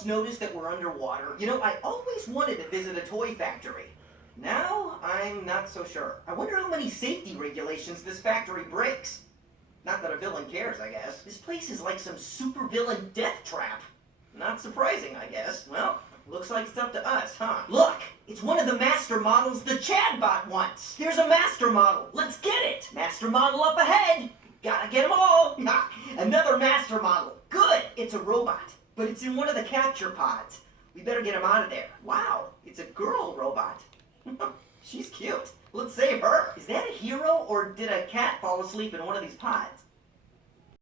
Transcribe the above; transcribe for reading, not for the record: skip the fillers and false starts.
else notice that we're underwater? You know, I always wanted to visit a toy factory. Now, I'm not so sure. I wonder how many safety regulations this factory breaks. Not that a villain cares, I guess. This place is like some supervillain death trap. Not surprising, I guess. Well, looks like it's up to us, huh? Look! It's one of the master models the Chadbot wants! There's a master model! Let's get it! Master model up ahead! Gotta get them all! Another master model! Good! It's a robot, but it's in one of the capture pods. We better get him out of there. Wow, it's a girl robot. She's cute. Let's save her. Is that a hero, or did a cat fall asleep in one of these pods?